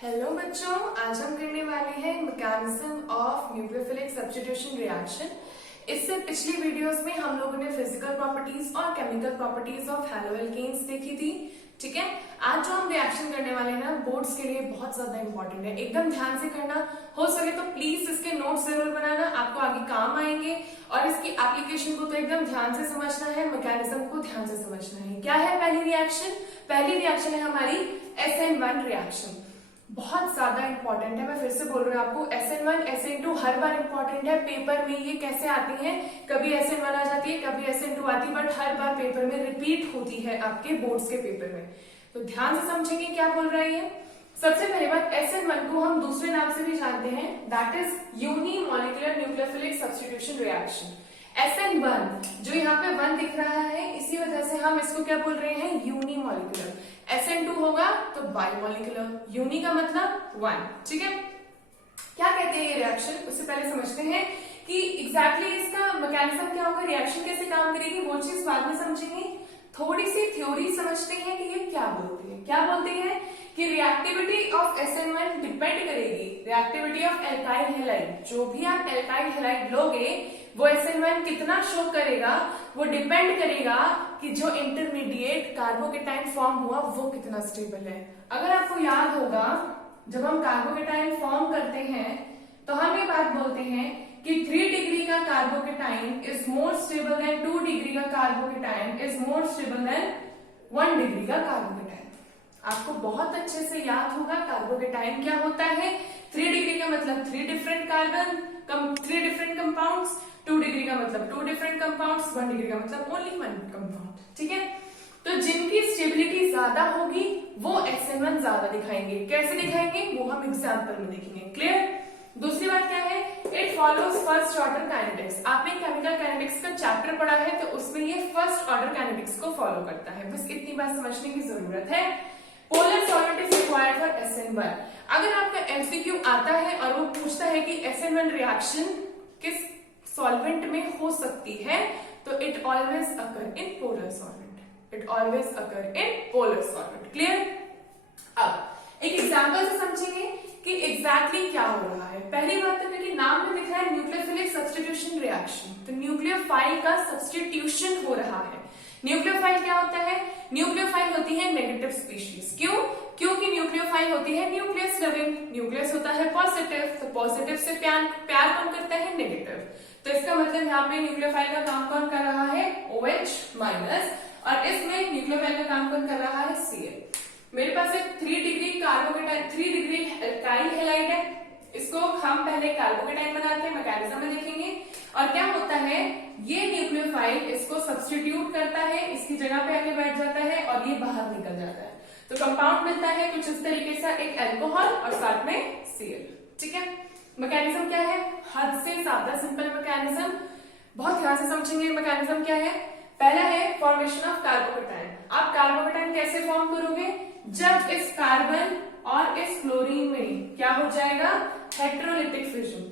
Hello बच्चों, आज हम करने वाले हैं mechanism of nucleophilic substitution reaction. इससे पिछली वीडियोस में हम लोगों ने फिजिकल प्रॉपर्टीज और केमिकल प्रॉपर्टीज ऑफ हैलोएल्केन्स देखी थी। ठीक है, आज जो हम रिएक्शन करने वाले हैं ना, बोर्ड्स के लिए बहुत ज्यादा इंपॉर्टेंट है। एकदम ध्यान से करना, हो सके तो प्लीज इसके नोट्स जरूर बनाना, आपको आगे काम आएंगे। और इसकी एप्लीकेशन को तो एकदम ध्यान से समझना है, मैकेनिज्म को ध्यान से समझना है। क्या है पहली रिएक्शन? पहली रिएक्शन है हमारी SN1 रिएक्शन। बहुत ज्यादा इंपॉर्टेंट है, मैं फिर से बोल रही हूँ आपको। SN1 SN2 हर बार इंपॉर्टेंट है। पेपर में ये कैसे आती है, कभी SN1 आ जाती है, कभी SN2 आती है, बट हर बार पेपर में रिपीट होती है आपके बोर्ड्स के पेपर में। तो ध्यान से समझेंगे क्या बोल रहा है ये। सबसे पहले बात, SN1 को हम दूसरे नाम से भी जानते हैं, that is unimolecular nucleophilic substitution reaction. SN1 जो यहाँ पे 1 दिख रहा है, इसी वजह से हम इसको क्या बोल रहे हैं, यूनिमॉलिक्यूलर। SN2 होगा तो बाइमॉलिक्यूलर। यूनि का मतलब 1। ठीक है, क्या कहते हैं ये रिएक्शन, उससे पहले समझते हैं कि एग्जैक्टली इसका मैकेनिज्म क्या होगा, रिएक्शन कैसे काम करेगी, वो चीज बाद में समझेंगे। थोड़ी सी थ्योरी समझते हैं कि ये क्या बोलते हैं। क्या बोलते हैं कि रिएक्टिविटी ऑफ SN1 डिपेंड करेगी, रिएक्टिविटी ऑफ एल्काइल हैलाइड। जो भी आप एल्काइल हैलाइड लोगे वो SN1 कितना शो करेगा, वो डिपेंड करेगा कि जो इंटरमीडिएट कार्बोकेटाइन फॉर्म हुआ वो कितना स्टेबल है। अगर आपको याद होगा, जब हम कार्बोकेटाइन फॉर्म करते हैं तो हम ये बात बोलते हैं कि 3 डिग्री का carbocation is more stable than 2 degree का carbocation is more stable than 1 degree का कार्बोकेटाइन। आपको बहुत अच्छे से याद होगा कार्बोकेटाइन क्या होता है। 3 डिग्री का मतलब 3 different carbon, 3 different compounds. 2 degree का मतलब 2 डिफरेंट कंपाउंड्स। 1 डिग्री का मतलब ओनली 1 कंपाउंड। ठीक है, तो जिनकी स्टेबिलिटी ज्यादा होगी वो SN1 ज्यादा दिखाएंगे। कैसे दिखाएंगे वो हम एग्जाम्पल में देखेंगे। क्लियर? दूसरी बात क्या है, it follows first order kinetics. आपने केमिकल काइनेटिक्स का चैप्टर पढ़ा है तो उसमें ये फर्स्ट ऑर्डर काइनेटिक्स को फॉलो करता है। बस इतनी बात समझने की जरूरत है। Polar solvent is required for SN1। अगर आपका MCQ आता है और वो पूछता है कि SN1 रिएक्शन किस सॉल्वेंट में हो सकती है, तो it always occur in polar solvent. It always occur in polar solvent. Clear? अब एक एग्जांपल से समझेंगे कि एग्जैक्टली क्या हो रहा है। पहली बात तो कि नाम में लिखा है न्यूक्लियोफिलिक सब्स्टिट्यूशन रिएक्शन, तो न्यूक्लियोफाइल का सब्स्टिट्यूशन हो रहा है। न्यूक्लियोफाइल क्या होता है? न्यूक्लियोफाइल होती है नेगेटिव स्पीशीज। क्यों? क्योंकि न्यूक्लियोफाइल होती है न्यूक्लियस लविंग। न्यूक्लियस होता है पॉजिटिव, तो पॉजिटिव से प्यार कौन करता है? नेगेटिव। तो इसका मतलब यहाँ पे न्यूक्लियोफाइल का काम कौन कर रहा है? OH minus. और इसमें न्यूक्लियोफाइल का काम कौन कर रहा है? Cl। मेरे पास एक 3 degree carbocation, 3 degree alkyl halide है। इसको हम पहले कार्बोकेटाइन बनाते हैं, मैकेनिज्म में देखेंगे। और क्या होता है, ये न्यूक्लियोफाइल इसको सब्स्टिट्यूट करता है, इसकी जगह पे आके बैठ जाता है और ये बाहर निकल जाता है। तो कंपाउंड मिलता है कुछ इस तरीके से, एक अल्कोहल और साथ में Cl। ठीक है, मैकेनिज्म क्या है? हद से ज्यादा सिंपल मैकेनिज्म। बहुत ध्यान से समझेंगे मैकेनिज्म क्या है। पहला है फॉर्मेशन ऑफ कार्बोकेटाइन। आप कार्बोकेटाइन कैसे फॉर्म करोगे? जब इस कार्बन और इस क्लोरीन में क्या हो जाएगा? Heterolytic fission.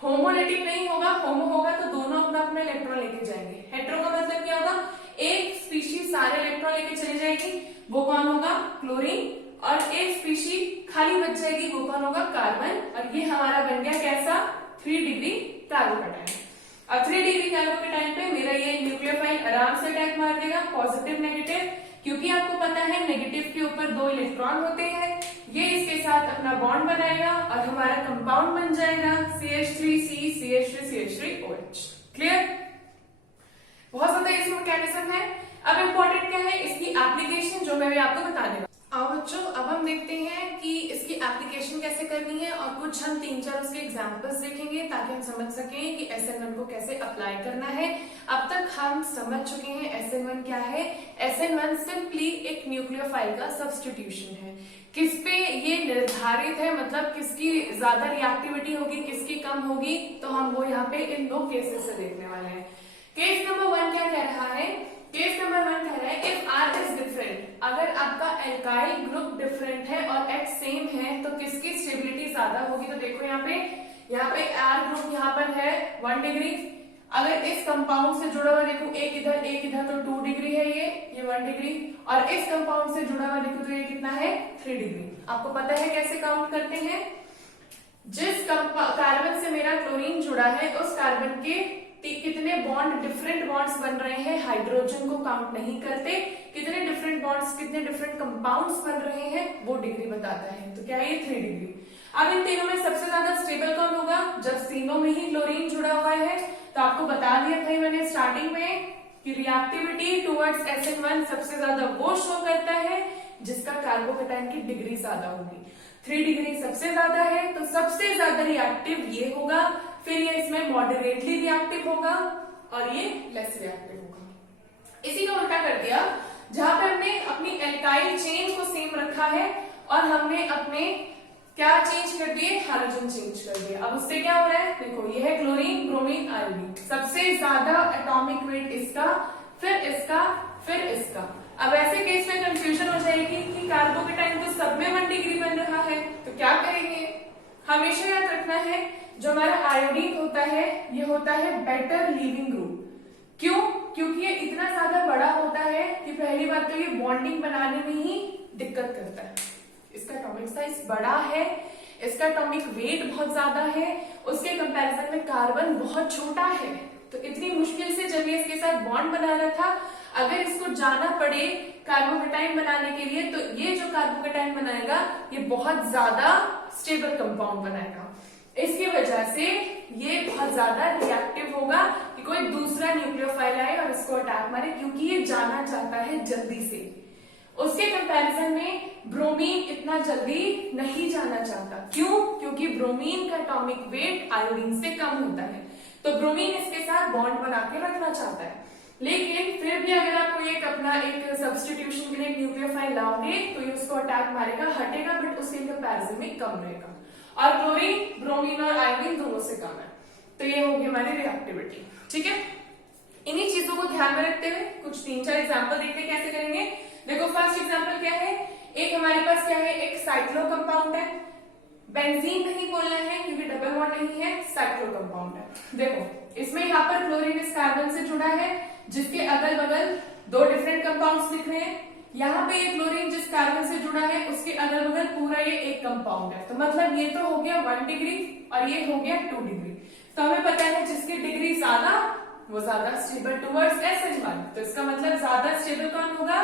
होमोलिटिक नहीं होगा, होमो होगा तो दोनों अपना अपना इलेक्ट्रॉन लेके जाएंगे। हेटेरो का मतलब क्या होगा? एक स्पीशीज सारे इलेक्ट्रॉन लेके चली जाएगी, वो कौन होगा? क्लोरीन। और एक स्पीशी खाली बच जाएगी, वो कौन होगा? कार्बन। और ये हमारा बन गया कैसा? 3 डिग्री कार्बोकेटाइन। अब 3 डिग्री कार्बोकेटाइन पे मेरा ये न्यूक्लियोफाइल आराम से अटैक मार देगा, पॉजिटिव नेगेटिव। क्योंकि आपको पता है नेगेटिव के ऊपर 2 इलेक्ट्रॉन होते हैं, ये इसके साथ अपना बॉन्ड बनाएगा और हमारा कंपाउंड बन जाएगा CH3C CH3 CH3OH। क्लियर? बहुत ज्यादा इसमें मैकेनिज्म है। अब इम्पोर्टेंट क्या है, इसकी एप्लीकेशन, जो मैं भी आपको बता दूंगा। आओ बच्चों, अब हम देखते हैं कि इसकी एप्लीकेशन कैसे करनी है और कुछ हम 3-4 उसके एग्जांपल्स देखेंगे ताकि हम समझ सकें कि SN1 को कैसे अप्लाई करना है। अब तक हम समझ चुके हैं SN1 क्या है। SN1 सिंपली एक न्यूक्लियोफाइल का सब्स्टिट्यूशन है। किस पे ये निर्धारित है, मतलब किसकी ज्यादा रिएक्टिविटी होगी, किसकी कम होगी, तो हम वो यहाँ पे इन 2 केसेस से देखने वाले हैं। केस नंबर 1 क्या कह रहा है? केस नंबर 1 कह रहा है इफ R इज डिफरेंट, अगर आपका एल्काइल ग्रुप डिफरेंट है और H सेम है तो किसकी स्टेबिलिटी ज्यादा होगी? तो देखो यहाँ पे R ग्रुप यहाँ पर है 1 डिग्री। अगर इस कंपाउंड से जुड़ा हुआ देखो, एक इधर तो 2 डिग्री है, ये 1 डिग्री। और इस कंपाउंड से जुड़ा हुआ देखो तो ये कितना है? 3 डिग्री। आपको पता है कैसे काउंट करते हैं? जिस कार्बन से मेरा क्लोरीन जुड़ा है उस कार्बन के कितने बॉन्ड, डिफरेंट बॉन्ड्स बन रहे हैं, हाइड्रोजन को काउंट नहीं करते, कितने डिफरेंट बॉन्ड्स, कितने डिफरेंट कंपाउंड्स बन रहे हैं, वो डिग्री बताता है। तो क्या है ये? 3 डिग्री। अब इन तीनों में सबसे ज्यादा स्टेबल कौन होगा? जब तीनों में ही क्लोरीन जुड़ा हुआ है। तो आपको बता दिया था मैंने स्टार्टिंग में कि रिएक्टिविटी टुवर्ड्स SN1 सबसे ज्यादा वो शो करता है जिसका कार्बोकेटाइन की डिग्री ज्यादा होगी। 3 डिग्री सबसे ज्यादा है तो सबसे ज्यादा रिएक्टिव ये होगा, फिर ये इसमें मॉडरेटली रिएक्टिव होगा और ये लेस रिएक्टिव होगा। इसी को उल्टा कर दिया, जहां पर हमने अपनी एल्काइल चेन को सेम रखा है और हमने अपने क्या चेंज कर दिए? हाइड्रोजन चेंज कर दिए। अब उससे क्या हो रहा है? देखो ये है क्लोरीन, ब्रोमीन, आयोडीन, सबसे ज्यादा एटॉमिक वेट इसका, फिर इसका, फिर इसका। अब ऐसे केस में कंफ्यूजन हो जाएगी कि कार्बोकेटाइन तो सब में 1 डिग्री बन रहा है, तो क्या करेंगे? हमेशा याद रखना है जो हमारा आयोडीन होता है ये होता है बेटर लीविंग ग्रुप। क्यों? क्योंकि ये इतना ज्यादा बड़ा होता है कि पहली बात तो ये बॉन्डिंग बनाने में ही दिक्कत करता है। इसका एटॉमिक साइज बड़ा है, इसका एटॉमिक वेट बहुत ज्यादा है, उसके कंपैरिजन में कार्बन बहुत छोटा है। तो इतनी मुश्किल से जब ये इसके साथ बॉन्ड बना रहा था, अगर इसको जाना पड़े कार्बोकेटाइन बनाने के लिए तो ये जो कार्बोकेटाइन बनाएगा ये बहुत ज्यादा स्टेबल कंपाउंड बनाएगा। इसकी वजह से ये बहुत ज्यादा रिएक्टिव होगा कि कोई दूसरा न्यूक्लियोफाइल आए और इसको अटैक मारे, क्योंकि ये जाना चाहता है जल्दी से। उसके कंपैरिजन में ब्रोमीन इतना जल्दी नहीं जाना चाहता। क्यों? क्योंकि ब्रोमीन का एटॉमिक वेट आयोडीन से कम होता है, तो ब्रोमीन इसके साथ बॉन्ड बना के रखना चाहता है। लेकिन फिर भी अगर आप कोई अपना एक सब्स्टिट्यूशन के लिए न्यूक्लियोफाइल लाओगे तो ये उसको अटैक मारेगा, हटेगा, बट उसके कंपैरिजन में कम रहेगा। और क्लोरीन, ब्रोमीन और आयोडीन दोनों से कम है। तो ये होगी हमारी रिएक्टिविटी। ठीक है, इन्हीं चीजों को ध्यान में रखते हुए कुछ 3-4 एग्जाम्पल देखते हैं कैसे करेंगे। देखो फर्स्ट एग्जाम्पल क्या है? एक हमारे पास क्या है? एक साइक्लो कंपाउंड है। बेंजीन नहीं बोलना है क्योंकि डबल बॉन्ड नहीं है, साइक्लो कंपाउंड है। देखो इसमें यहाँ पर क्लोरीन इस कार्बन से जुड़ा है जिसके अगल बगल 2 डिफरेंट कंपाउंड्स दिख रहे हैं। यहाँ पे ये क्लोरीन जिस कार्बन से जुड़ा है उसके अगल बगल पूरा ये एक कंपाउंड है। तो मतलब ये तो हो गया 1 डिग्री और ये हो गया 2 डिग्री। तो हमें पता है जिसकी डिग्री ज्यादा वो ज्यादा स्टेबल टुवर्ड्स SN1। तो इसका मतलब ज्यादा स्टेबल कौन होगा?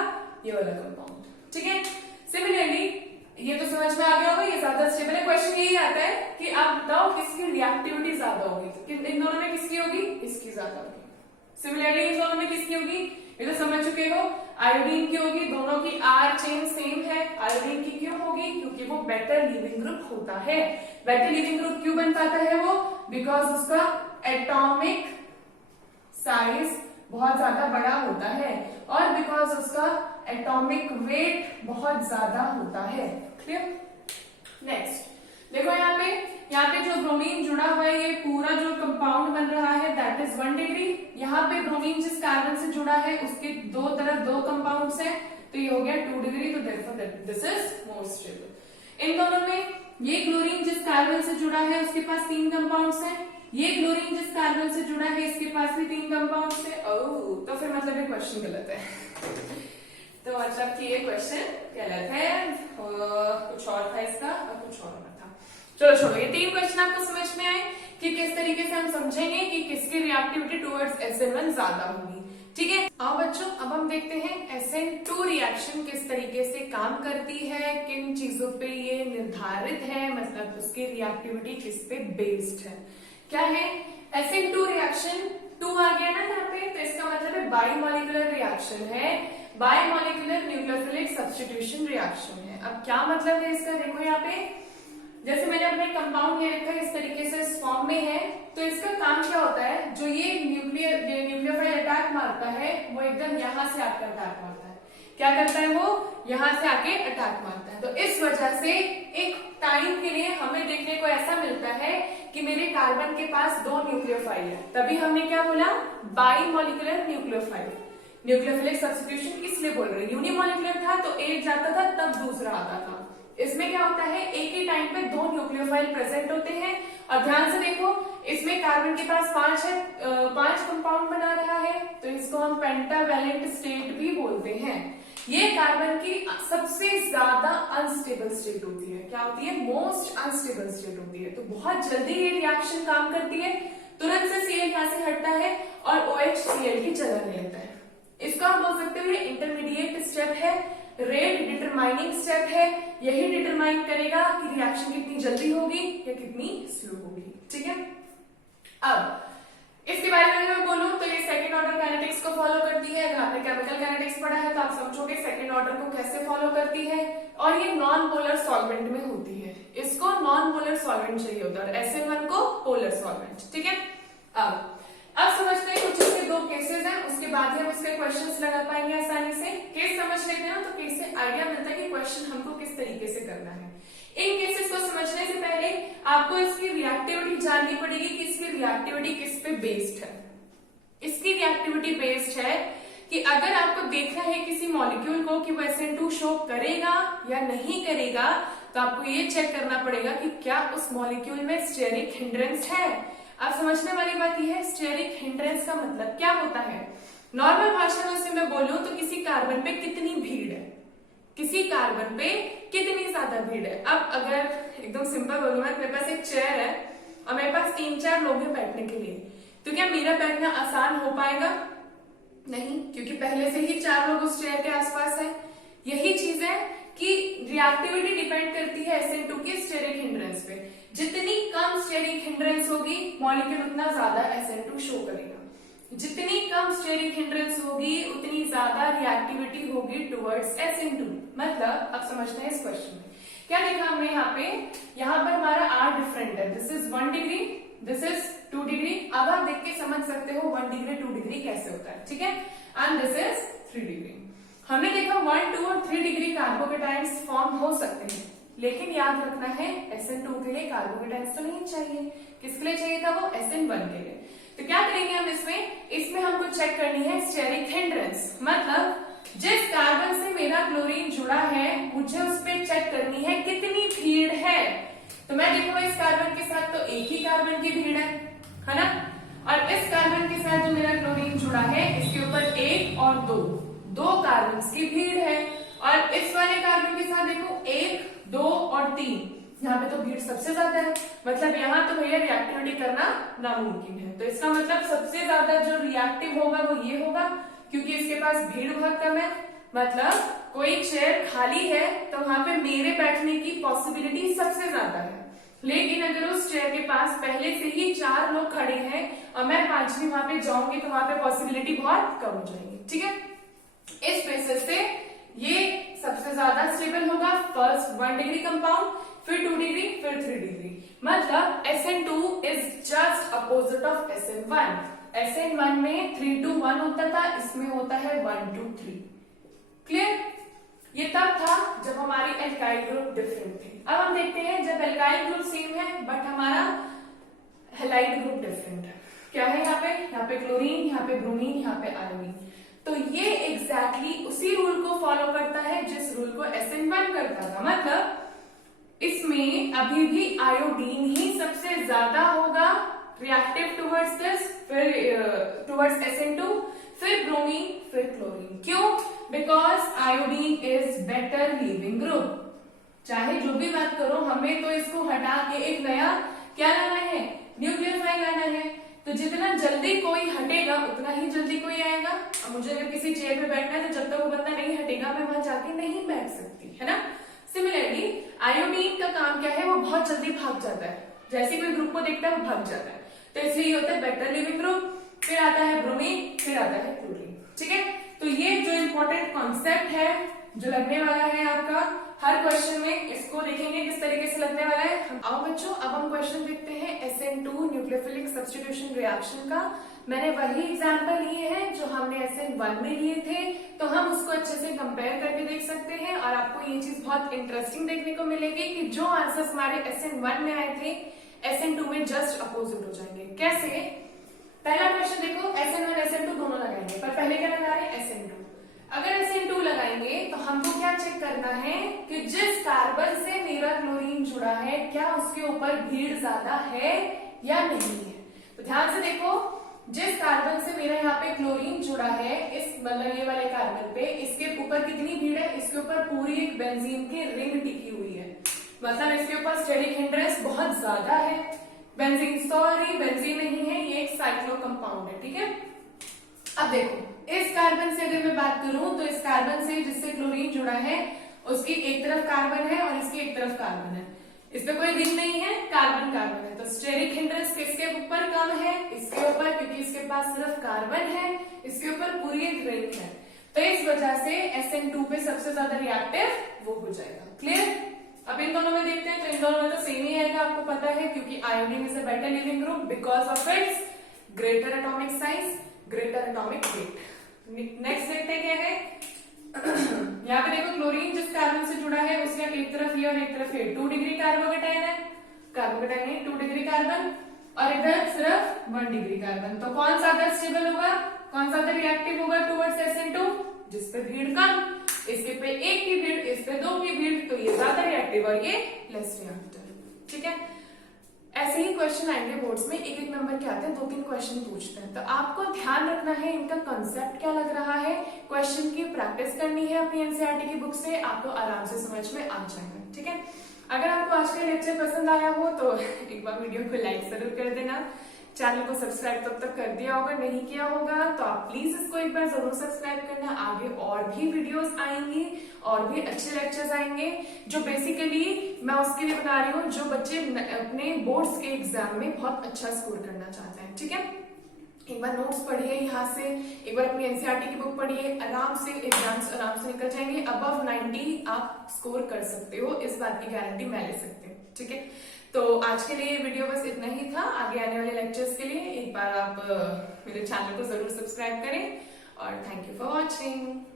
ये वाला कंपाउंड। ठीक है, सिमिलरली ये तो समझ में आ गया होगा, ये ज्यादा स्टेबल है। क्वेश्चन यही आता है कि आप बताओ किसकी रिएक्टिविटी ज्यादा होगी? तो इन दोनों में किसकी होगी? इसकी ज्यादा होगी। सिमिलरली इन दोनों में किसकी होगी? ये तो समझ चुके हो, आयोडीन की होगी। दोनों की R चेन सेम है। आयोडीन की क्यों होगी? क्योंकि वो बेटर लीविंग ग्रुप होता है। बेटर लीविंग ग्रुप क्यों बन पाता है वो? बिकॉज उसका एटॉमिक साइज बहुत ज्यादा बड़ा होता है और बिकॉज उसका एटॉमिक वेट बहुत ज्यादा होता है। क्लियर? नेक्स्ट देखो यहाँ पे जो ब्रोमीन जुड़ा हुआ है, ये पूरा जो कंपाउंड बन रहा है दैट इज 1 डिग्री। यहाँ पे ब्रोमीन जिस कार्बन से जुड़ा है उसके दो तरफ 2 कंपाउंड्स हैं, तो ये हो गया 2 डिग्री। तो therefore this is more stable. इन दोनों में ये क्लोरीन जिस कार्बन से जुड़ा है उसके पास 3 कंपाउंड्स हैं, ये क्लोरीन जिस कार्बन से जुड़ा है इसके पास भी 3 कंपाउंड्स है। ओह, तो फिर मतलब ये क्वेश्चन गलत है। तो मतलब कि ये क्वेश्चन गलत है, कुछ और था इसका और कुछ और था। चलो छोड़ो, ये 3 क्वेश्चन आपको समझ में आए कि किस तरीके से हम समझेंगे कि किसकी रिएक्टिविटी टुवर्ड्स SN1 ज्यादा होगी। ठीक है, आओ बच्चों अब हम देखते हैं SN2 रिएक्शन किस तरीके से काम करती है, किन चीजों पे ये निर्धारित है, मतलब उसकी रिएक्टिविटी किस पे बेस्ड है। क्या है? SN2 रिएक्शन 2 आ गया ना यहाँ पे, तो इसका मतलब है बाइमॉलिक्यूलर रिएक्शन है, बाइमॉलिक्यूलर न्यूक्लियोफिलिक सब्स्टिट्यूशन रिएक्शन है। अब क्या मतलब है इसका? देखो यहाँ पे जैसे मैंने अपने कंपाउंड ले रखा है इस तरीके से इस फॉर्म में है, तो इसका काम क्या होता है? जो ये न्यूक्लियोफाइल अटैक मारता है वो एकदम यहाँ से आकर अटैक मारता है। क्या करता है वो? यहाँ से आके अटैक मारता है। तो इस वजह से एक टाइम के लिए हमें देखने को ऐसा मिलता है कि मेरे कार्बन के पास 2 न्यूक्लियोफाइल है, तभी हमने क्या बोला? बाइमॉलिक्यूलर न्यूक्लियोफाइल। न्यूक्लियोफिलिक सब्स्टिट्यूशन इसलिए बोल रहे हैं, यूनिमॉलिक्यूलर था तो एक जाता था तब दूसरा आता था। इसमें क्या होता है? एक ही टाइम पे 2 न्यूक्लियोफाइल प्रेजेंट होते हैं। और ध्यान से देखो, इसमें कार्बन के पास 5 है, 5 कंपाउंड बना रहा है, तो इसको हम पेंटावैलेंट स्टेट भी बोलते हैं। ये कार्बन की सबसे ज्यादा अनस्टेबल स्टेट होती है। क्या होती है? मोस्ट अनस्टेबल स्टेट होती है। तो बहुत जल्दी ये रिएक्शन काम करती है, तुरंत से Cl यहां से हटता है और OH Cl की जगह ले लेता है। इसको हम बोल सकते हैं इंटरमीडिएट स्टेप है, रेट डिटरमाइनिंग स्टेप है। यही डिटरमाइन करेगा कि रिएक्शन कितनी जल्दी होगी या कितनी स्लो होगी। ठीक है, अब इसके बारे में मैं बोलूं तो ये सेकंड ऑर्डर काइनेटिक्स को फॉलो करती है। अगर आपने केमिकल काइनेटिक्स पढ़ा है तो आप समझोगे सेकंड ऑर्डर को कैसे फॉलो करती है। और ये नॉन पोलर सॉल्वेंट में होती है, इसको नॉन पोलर सॉल्वेंट चाहिए होता है, SN1 को पोलर सॉल्वेंट। ठीक है, अब समझते हैं कुछ इसके दो केसेस हैं, उसके बाद ही हम इसके क्वेश्चंस लगा पाएंगे आसानी से। केस समझ लेते हैं तो केस से आइडिया मिलता है कि क्वेश्चन हमको किस तरीके से करना है। इन केसेस को समझने से पहले आपको इसकी रिएक्टिविटी जाननी पड़ेगी कि इसकी रिएक्टिविटी किस पे बेस्ड है। इसकी रिएक्टिविटी बेस्ड है कि अगर आपको देखना है किसी मॉलिक्यूल को कि वो SN2 शो करेगा या नहीं करेगा, तो आपको ये चेक करना पड़ेगा कि क्या उस मॉलिक्यूल में स्टेरिक हिंड्रेंस है। अब समझने वाली बात यह है, स्टेरिक हिंड्रेंस का मतलब क्या होता है। नॉर्मल भाषा में से मैं बोलूं तो किसी कार्बन पे कितनी भीड़ है, किसी कार्बन पे कितनी ज्यादा भीड़ है। अब अगर एकदम सिंपल बोलूं मैं, मेरे पास एक चेयर है और मेरे पास 3-4 लोग हैं बैठने के लिए, तो क्या मेरा बैठना आसान हो पाएगा? नहीं, क्योंकि पहले से ही 4 लोग उस चेयर के आसपास है। यही चीज है कि रिएक्टिविटी डिपेंड करती है SN2 की स्टेरिक हिंड्रेंस पे। जितनी कम स्टेरिक हिंड्रेंस होगी मॉलिक्यूल उतना ज्यादा SN2 शो करेगा, जितनी कम स्टेरिक हिंड्रेंस होगी उतनी ज्यादा रिएक्टिविटी होगी टुवर्ड्स SN2। मतलब अब समझते हैं इस क्वेश्चन में क्या देखा हमने यहाँ पर हमारा R डिफरेंट है। This is 1 degree, this is 2 degree. अब आप देख के समझ सकते हो 1 डिग्री 2 डिग्री कैसे होता है। ठीक है, एंड दिस इज 3 डिग्री। हमने देखा 1, 2 और 3 डिग्री कार्बोकेटाइन्स फॉर्म हो सकते हैं, लेकिन याद रखना है SN2 के लिए कार्बोकेटाइन्स तो नहीं चाहिए। किसके लिए चाहिए था? वो SN1 के लिए। तो क्या करेंगे हम इसमें हमको चेक करनी है स्टेरिक हिंड्रेंस। मतलब जिस कार्बन से मेरा क्लोरीन जुड़ा है मुझे उस पर चेक करनी है कितनी भीड़ है। तो मैं देखूंगा इस कार्बन के साथ तो एक ही कार्बन की भीड़ है ना, और इस कार्बन के साथ जो मेरा क्लोरीन जुड़ा है इसके ऊपर 1 और 2 कार्बन की भीड़ है। और इस वाले कार्बन के साथ देखो 1, 2 और 3, यहाँ पे तो भीड़ सबसे ज्यादा है। मतलब यहाँ तो भैया रिएक्टिविटी करना नामुमकिन है। तो इसका मतलब सबसे ज्यादा जो रिएक्टिव होगा वो ये होगा, क्योंकि इसके पास भीड़ बहुत कम है। मतलब कोई चेयर खाली है तो वहां पे मेरे बैठने की पॉसिबिलिटी सबसे ज्यादा है। लेकिन अगर उस चेयर के पास पहले से ही 4 लोग खड़े हैं और मैं 5वीं वहां पे जाऊंगी तो वहां पे पॉसिबिलिटी बहुत कम हो जाएगी। ठीक है, इस बेसिस से ये सबसे ज्यादा स्टेबल होगा। फर्स्ट 1 डिग्री कंपाउंड, फिर 2 डिग्री, फिर 3 डिग्री। मतलब SN2 is just opposite of SN1। SN1 में 3 to 1 होता था, इसमें होता है 1 to 3। क्लियर? ये तब था जब हमारी एल्काइल ग्रुप डिफरेंट थी। अब हम देखते हैं जब एल्काइल ग्रुप सेम है बट हमारा हैलाइड ग्रुप डिफरेंट है। क्या है यहाँ पे क्लोरीन, यहाँ पे ब्रोमीन, यहाँ पे आयोडीन। तो ये एग्जैक्टली उसी रूल को फॉलो करता है जिस रूल को SN1 करता था। मतलब इसमें अभी भी आयोडीन ही सबसे ज्यादा होगा रिएक्टिव टुवर्ड्स दिस, फिर टुवर्ड्स SN2, फिर ब्रोमीन, फिर क्लोरीन। क्यों? Because iodine is better leaving group. चाहे जो भी बात करो, हमें तो इसको हटा के एक नया क्या लाना है, न्यूक्लियोफाइल लाना है। तो जितना जल्दी कोई हटेगा उतना ही जल्दी कोई आएगा। अब मुझे अगर किसी चेयर पे बैठना है तो जब तक वो बंदा नहीं हटेगा मैं वहां जाके नहीं बैठ सकती, है ना। सिमिलरली आयोडीन का काम क्या है, वो बहुत जल्दी भाग जाता है। जैसे कोई ग्रुप को देखता है वो भाग जाता है, तो इसलिए ये होता है बेटर लिविंग ग्रुप। फिर आता है ब्रोमीन, फिर आता है क्लोरीन। ठीक है, तो ये जो इम्पोर्टेंट कॉन्सेप्ट है जो लगने वाला है आपका हर क्वेश्चन में, इसको देखेंगे किस तरीके से लगने वाला है। आओ बच्चों, अब हम क्वेश्चन देखते हैं SN2 न्यूक्लियोफिलिक सब्स्टिट्यूशन रिएक्शन का। मैंने वही एग्जाम्पल लिए हैं जो हमने SN1 में लिए थे, तो हम उसको अच्छे से कंपेयर करके देख सकते हैं और आपको ये चीज बहुत इंटरेस्टिंग देखने को मिलेगी कि जो आंसर्स हमारे SN1 में आए थे SN2 में जस्ट अपोजिट हो जाएंगे। कैसे? पहला क्वेश्चन देखो, SN1 SN2 दोनों लगाएंगे, पर पहले क्या लगा रहे हैं SN2। अगर SN2 लगाएंगे तो हमको क्या चेक करना है कि जिस कार्बन से मेरा क्लोरीन जुड़ा है क्या उसके ऊपर भीड़ ज्यादा है या नहीं है। तो ध्यान से देखो, जिस कार्बन से मेरा यहाँ पे क्लोरीन जुड़ा है, इस मतलब ये वाले कार्बन पे, इसके ऊपर कितनी भीड़ है, इसके ऊपर पूरी एक बेंजीन की रिंग टिकी हुई है, मतलब इसके ऊपर स्टेरिक हिंड्रेंस बहुत ज्यादा है। बेंजीन, सॉरी बेंजीन नहीं है, ये एक साइक्लो कंपाउंड है, ठीक है। अब देखो इस कार्बन से अगर मैं बात करूं तो इस कार्बन से जिससे क्लोरीन जुड़ा है उसकी एक तरफ कार्बन है और इसकी एक तरफ कार्बन है, इस पे कोई रिंग नहीं है, कार्बन कार्बन है, तो स्टेरिक हिंड्रेंस किसके ऊपर कम है, इसके ऊपर, क्योंकि इसके पास सिर्फ कार्बन है, इसके ऊपर पूरी एक रिंग है, तो इस वजह से SN2 पे सबसे ज्यादा रिएक्टिव वो हो जाएगा। क्लियर? अब इन दोनों में देखते हैं, तो इन दोनों में तो सेम ही आएगा, आपको पता है, क्योंकि iodine is a better leaving group because of its greater atomic size, greater atomic weight. Next देखते हैं क्या है, यहाँ पे देखो क्लोरीन जिस कार्बन से जुड़ा है उसका एक तरफ ये और एक तरफ ये 2 डिग्री कार्बोकेटाइन है, कार्बोकेटाइन है 2 डिग्री कार्बन, और इधर सिर्फ 1 डिग्री कार्बन, तो कौन ज्यादा स्टेबल होगा, कौन ज्यादा रिएक्टिव होगा टुवर्ड्स SN2, जिस पे भीड़ कम, इसके पे 1 की भीड़, इस पे 2 की भीड़, तो ये ज्यादा रिएक्टिव और ये लेस रिएक्टिव। ठीक है, ऐसे ही क्वेश्चन आएंगे बोर्ड्स में, एक एक नंबर के आते हैं, 2-3 क्वेश्चन पूछते हैं, तो आपको ध्यान रखना है इनका कंसेप्ट क्या लग रहा है, क्वेश्चन की प्रैक्टिस करनी है अपनी एनसीईआरटी की बुक से, आपको आराम से समझ में आ जाएगा। ठीक है, अगर आपको आज का लेक्चर पसंद आया हो तो एक बार वीडियो को लाइक जरूर कर देना, चैनल को सब्सक्राइब तब तक कर दिया होगा, नहीं किया होगा तो आप प्लीज इसको एक बार जरूर सब्सक्राइब करना, आगे और भी वीडियोस आएंगी और भी अच्छे लेक्चर्स आएंगे, जो बेसिकली मैं उसके लिए बना रही हूँ जो बच्चे अपने बोर्ड्स के एग्जाम में बहुत अच्छा स्कोर करना चाहते हैं। ठीक है, एक बार नोट्स पढ़िए यहाँ से, एक बार अपनी एनसीईआरटी की बुक पढ़िए, आराम से एग्जाम्स आराम से निकल जाएंगे, अबव 90 आप स्कोर कर सकते हो, इस बात की गारंटी मैं ले सकती हूँ। ठीक है, तो आज के लिए वीडियो बस इतना ही था, आगे आने वाले लेक्चर्स के लिए एक बार आप मेरे चैनल को जरूर सब्सक्राइब करें और थैंक यू फॉर वॉचिंग।